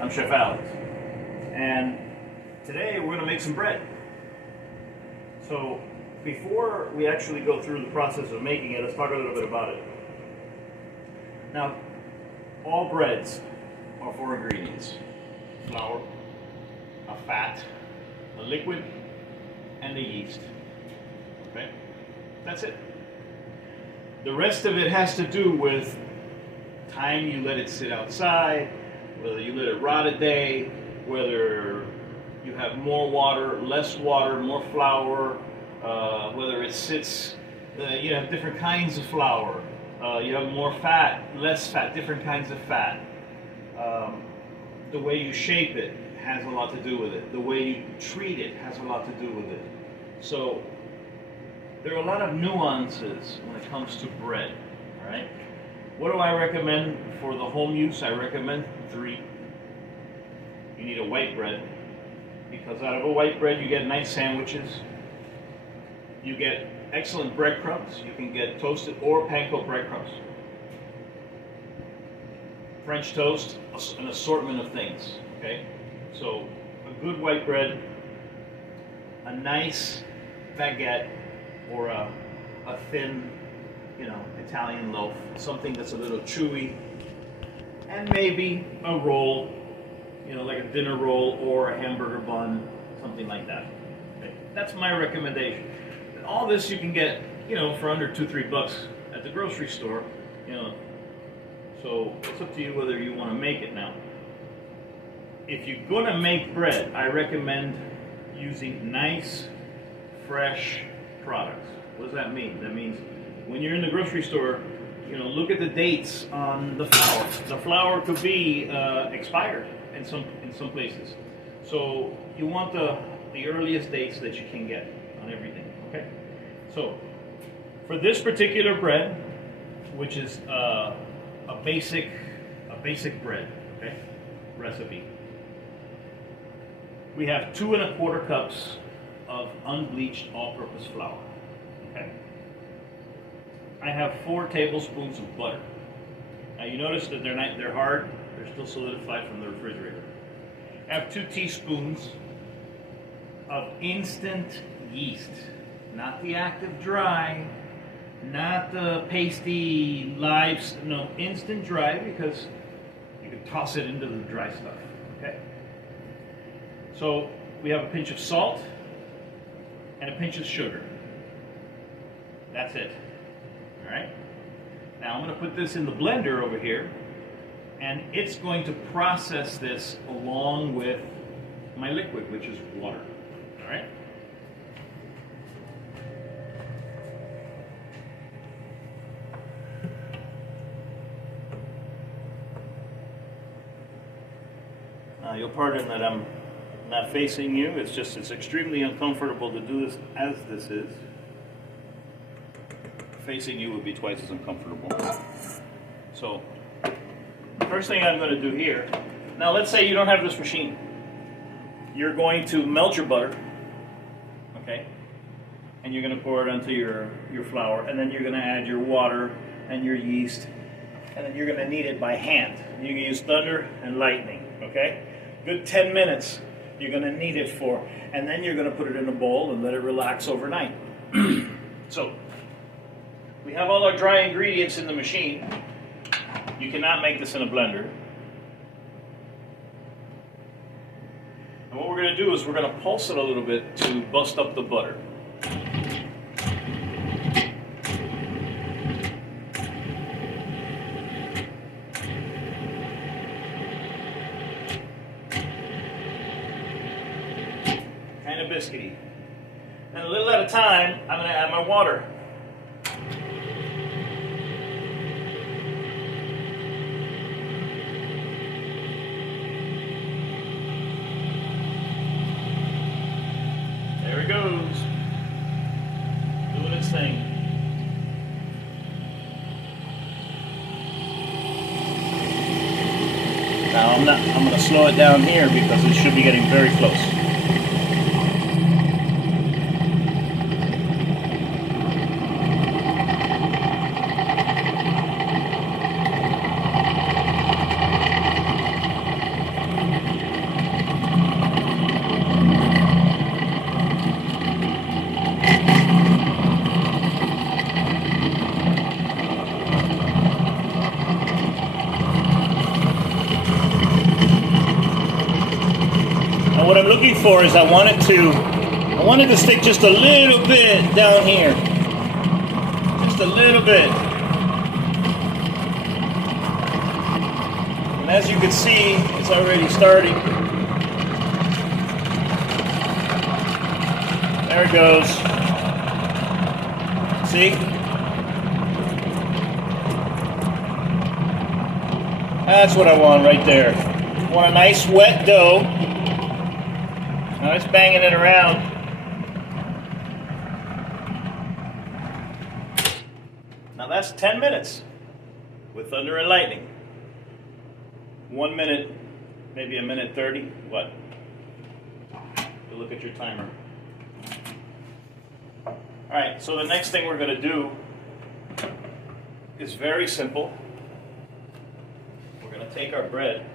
I'm Chef Alex, and today we're going to make some bread. So before we actually go through the process of making it, let's talk a little bit about it. Now, all breads are four ingredients: flour, a fat, a liquid, and a yeast. Okay? That's it. The rest of it has to do with time you let it sit outside, whether you let it rot a day, whether you have more water, less water, more flour, whether it sits, you have different kinds of flour, you have more fat, less fat, different kinds of fat. The way you shape it has a lot to do with it. The way you treat it has a lot to do with it. So there are a lot of nuances when it comes to bread, all right? What do I recommend for the home use? I recommend 3. You need a white bread, because out of a white bread you get nice sandwiches. You get excellent breadcrumbs. You can get toasted or panko breadcrumbs. French toast, an assortment of things, okay? So a good white bread, a nice baguette, or a thin, Italian loaf, something that's a little chewy, and maybe a roll, like a dinner roll or a hamburger bun, something like that. Okay? That's my recommendation. And all this you can get, for under $2-3 at the grocery store, So it's up to you whether you want to make it now. If you're gonna make bread, I recommend using nice, fresh products. What does that mean? That means when you're in the grocery store, look at the dates on the flour. The flour could be expired in some places. So you want the earliest dates that you can get on everything. Okay. So for this particular bread, which is a basic bread, okay, recipe, we have 2 1/4 cups of unbleached all-purpose flour. Okay. I have 4 tablespoons of butter. Now you notice that they're hard, they're still solidified from the refrigerator. I have 2 teaspoons of instant yeast, not the active dry, not the pasty live, no, instant dry, because you can toss it into the dry stuff. Okay. So we have a pinch of salt and a pinch of sugar. That's it. All right. Now I'm going to put this in the blender over here, and it's going to process this along with my liquid, which is water. All right. You'll pardon that I'm not facing you. It's extremely uncomfortable to do this as this is. Facing you would be twice as uncomfortable. So, the first thing I'm going to do here, now let's say you don't have this machine. You're going to melt your butter, okay? And you're going to pour it onto your flour, and then you're going to add your water and your yeast, and then you're going to knead it by hand. You can use thunder and lightning, okay? Good 10 minutes you're going to knead it for, and then you're going to put it in a bowl and let it relax overnight. So, we have all our dry ingredients in the machine. You cannot make this in a blender. And what we're going to do is we're going to pulse it a little bit to bust up the butter. Kind of biscuity. And a little at a time, I'm going to add my water. There it goes, doing its thing. Now I'm going to slow it down here because it should be getting very close. what I'm looking for is I want it to stick just a little bit down here. Just a little bit. And as you can see, it's already starting. There it goes. See? That's what I want right there. I want a nice wet dough. Now it's banging it around. Now that's 10 minutes with thunder and lightning. 1 minute, maybe a minute 30. What? You look at your timer. Alright, so the next thing we're going to do is very simple. We're going to take our bread.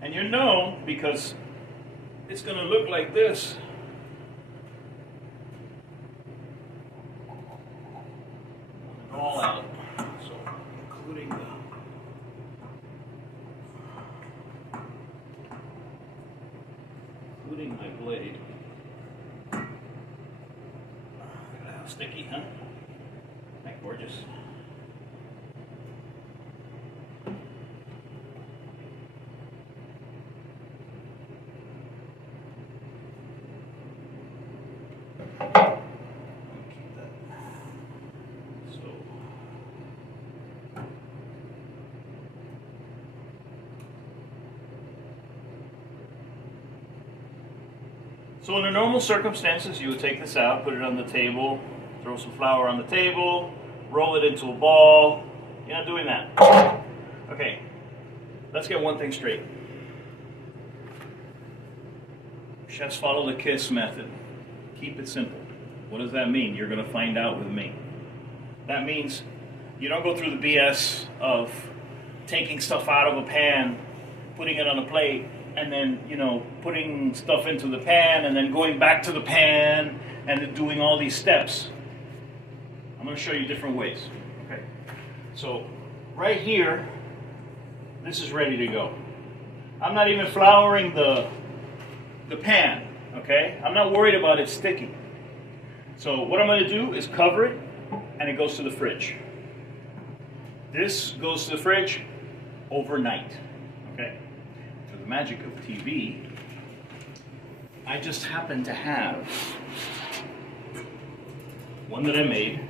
And you know, because it's going to look like this. All out. So, including my blade. Look at how sticky, huh? Isn't that gorgeous? So under normal circumstances, you would take this out, put it on the table, throw some flour on the table, roll it into a ball. You're not doing that. Okay, let's get one thing straight. Chefs follow the KISS method. Keep it simple. What does that mean? You're going to find out with me. That means you don't go through the BS of taking stuff out of a pan, putting it on a plate, and then, putting stuff into the pan, and then going back to the pan, and then doing all these steps. I'm going to show you different ways. Okay. So, right here, this is ready to go. I'm not even flouring the pan, okay? I'm not worried about it sticking. So, what I'm going to do is cover it, and it goes to the fridge. This goes to the fridge overnight, okay? The magic of TV, I just happen to have one that I made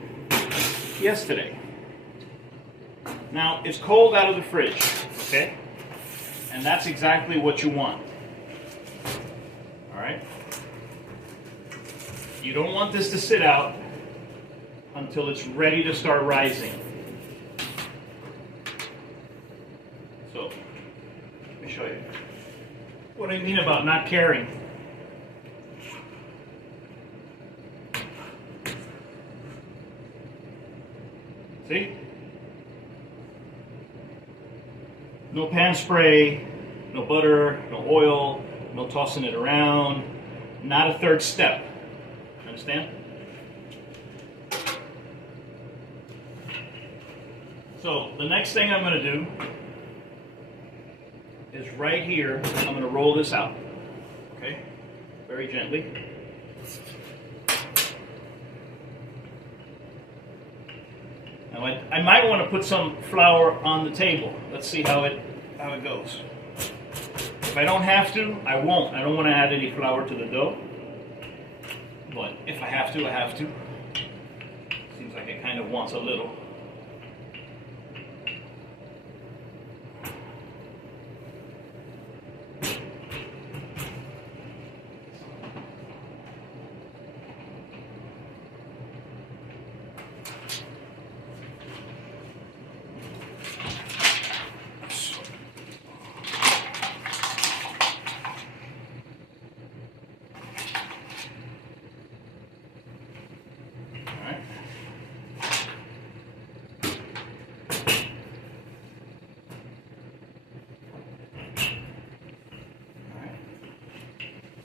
yesterday. Now, it's cold out of the fridge, okay? And that's exactly what you want. All right? You don't want this to sit out until it's ready to start rising. So, let me show you what I mean about not caring. See? No pan spray, no butter, no oil, no tossing it around, not a third step. Understand? So, the next thing I'm going to do is right here, I'm going to roll this out, okay, very gently. Now I might want to put some flour on the table. Let's see how it goes. If I don't have to, I won't. I don't want to add any flour to the dough, but if I have to, I have to. Seems like it kind of wants a little.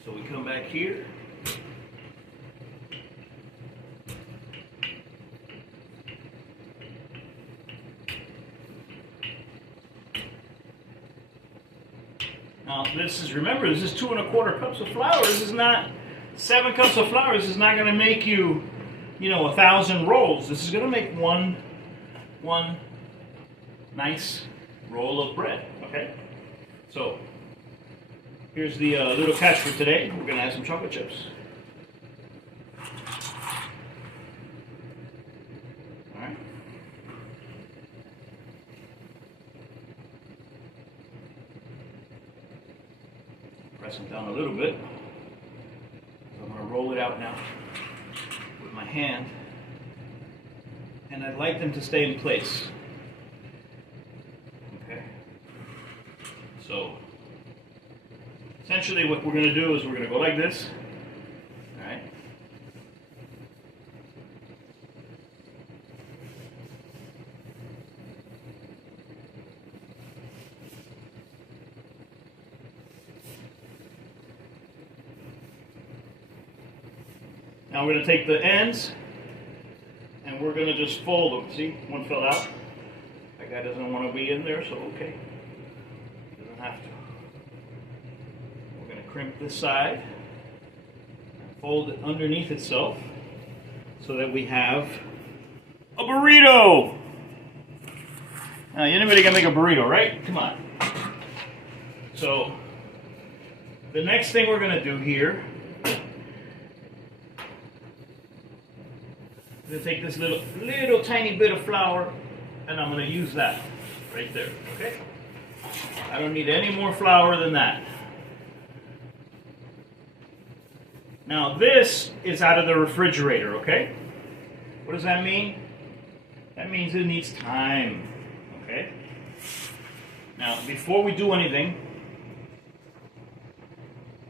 So we come back here. Now this is, remember, this is 2 1/4 cups of flour. This is not 7 cups of flour. This is not going to make you, 1,000 rolls. This is going to make one nice roll of bread. Okay. So here's the little catch for today. We're going to add some chocolate chips. All right. Press them down a little bit. So I'm going to roll it out now with my hand. And I'd like them to stay in place. Okay. So essentially what we're going to do is we're going to go like this. All right. Now we're going to take the ends and we're going to just fold them. See, one fell out. That guy doesn't want to be in there, so okay. Doesn't have to. We're going to crimp this side and fold it underneath itself so that we have a burrito. Now, anybody can make a burrito, right? Come on. So, the next thing we're going to do here, I'm going to take this little tiny bit of flour and I'm going to use that right there, okay? I don't need any more flour than that. Now this is out of the refrigerator, okay? What does that mean? That means it needs time, okay? Now before we do anything,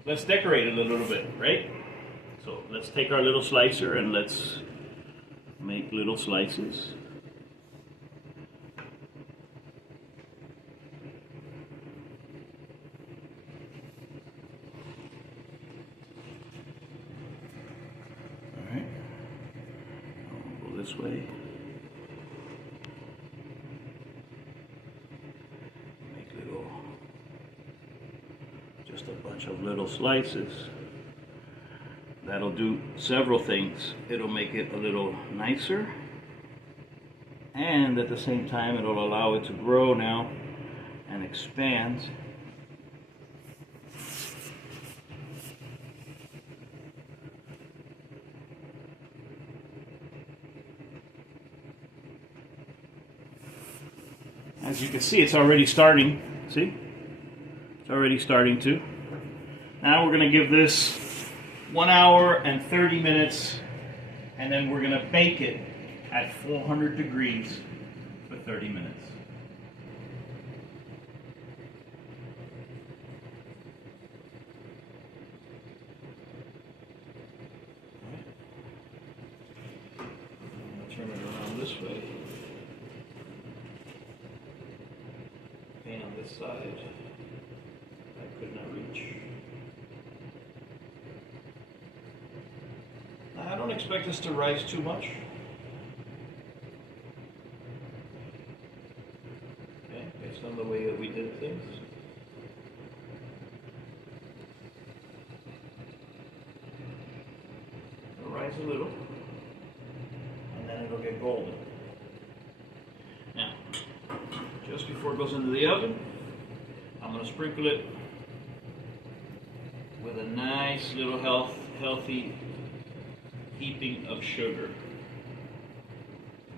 let's decorate it a little bit, right? So let's take our little slicer and let's make little slices. All right. I'll go this way. Make just a bunch of little slices. That'll do several things. It'll make it a little nicer, and at the same time it'll allow it to grow now and expand. As you can see, it's already starting. See? It's already starting to. Now we're going to give this 1 hour and 30 minutes, and then we're going to bake it at 400 degrees for 30 minutes. I'm going to turn it around this way. Paint on this side. I could not reach. I don't expect this to rise too much. Okay, based on the way that we did things. It'll rise a little, and then it'll get golden. Now, just before it goes into the oven, I'm going to sprinkle it with a nice little healthy heaping of sugar.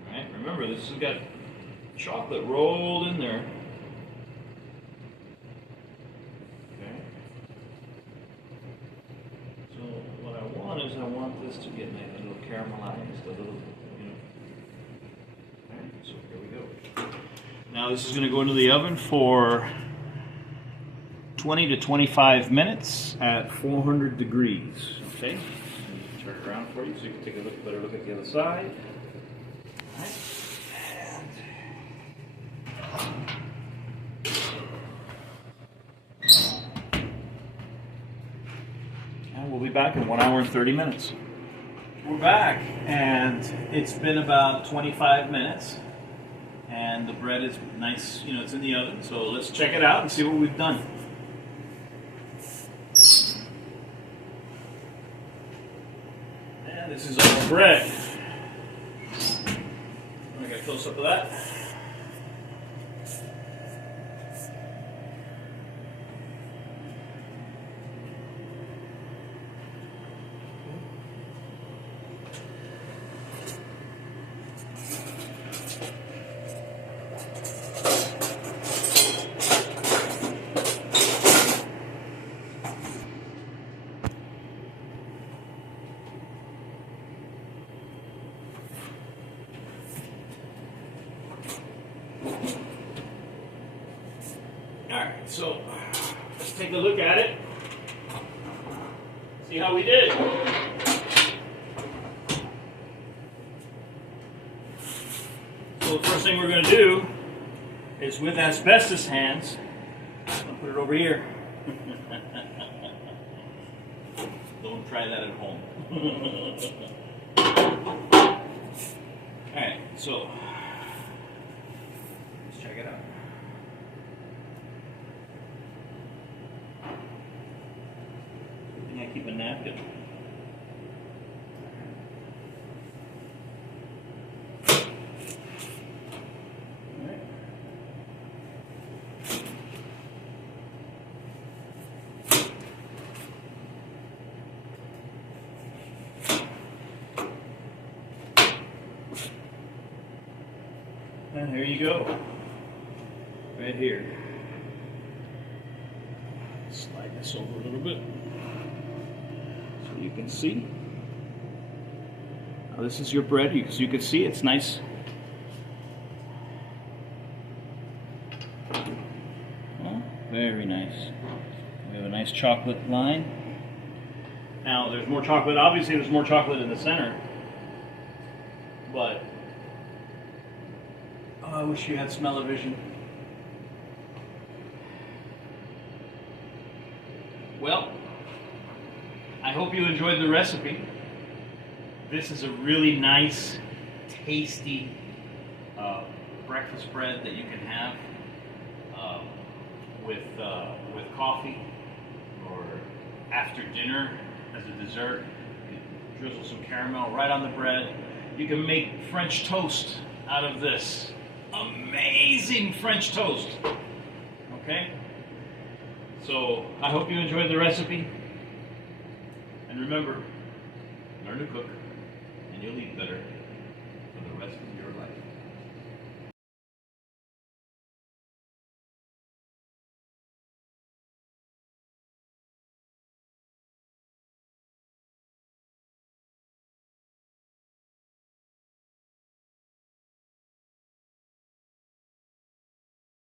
Alright, remember this has got chocolate rolled in there. Okay. So what I want is I want this to get a little caramelized, a little, Alright, so here we go. Now this is going to go into the oven for 20 to 25 minutes at 400 degrees. Okay. Turn it around for you so you can take a better look at the other side. All right. And we'll be back in 1 hour and 30 minutes. We're back, and it's been about 25 minutes, and the bread is nice, it's in the oven. So let's check it out and see what we've done. This is all bread. I got a close up of that. Alright, so let's take a look at it. See how we did. So the first thing we're going to do is, with asbestos hands, I'll put it over here. Don't try that at home. Alright, so let's check it out. I keep a napkin. All right. And here you go. Right here. Slide this over a little bit. You can see. Now this is your bread. As you can see, it's nice. Oh, very nice. We have a nice chocolate line. Now there's more chocolate. Obviously, there's more chocolate in the center. But oh, I wish you had smell-o-vision. Well, I hope you enjoyed the recipe. This is a really nice, tasty breakfast bread that you can have with coffee or after dinner as a dessert. You can drizzle some caramel right on the bread. You can make French toast out of this. Amazing French toast. Okay? So I hope you enjoyed the recipe. And remember, learn to cook, and you'll eat better for the rest of the